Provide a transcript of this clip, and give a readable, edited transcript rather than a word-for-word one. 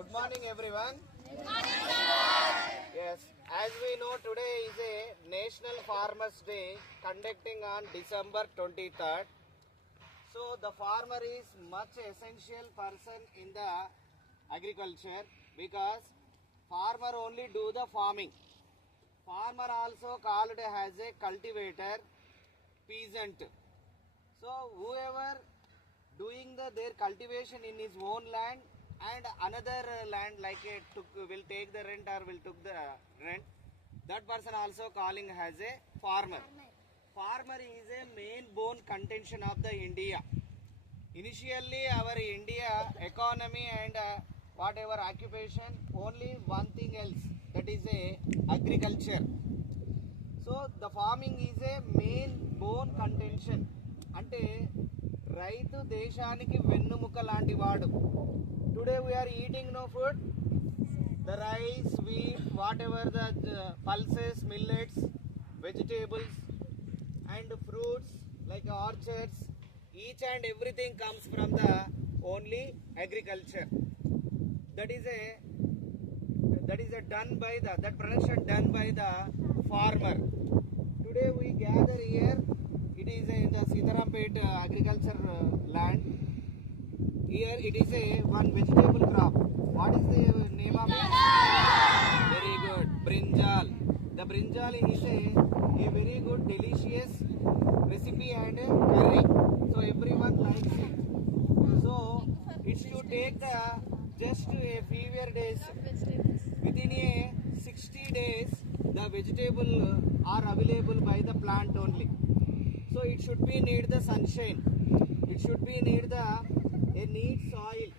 Good morning, everyone. Good morning, yes, as we know, today is a National Farmers Day conducting on December 23rd. So the farmer is much essential person in the agriculture because farmer only do the farming. Farmer also called as a cultivator, peasant. So whoever doing their cultivation in his own land and another land like will take the rent or will took the rent, that person also calling as a farmer. Farmer is a main bone contention of the India. Initially our India economy and whatever occupation, only one thing else, that is a agriculture. So the farming is a main bone contention. అంటే రైతు దేశానికి వెన్నుముక లాంటి వాడు. Today we are eating no food, the rice, wheat, whatever the pulses, millets, vegetables and fruits like orchards, each and everything comes from the only agriculture. That is a done by that production done by the farmer. Today we gather here. It is in the Sitarampet agriculture land. Here it is a one vegetable crop. What is the name of it? Very good, brinjal. The brinjal is a very good delicious recipe and curry. So everyone likes it. So it should take the just a few days. Within a 60 days the vegetable are available by the plant only. So it should be need the sunshine, it should be need the a neat soil,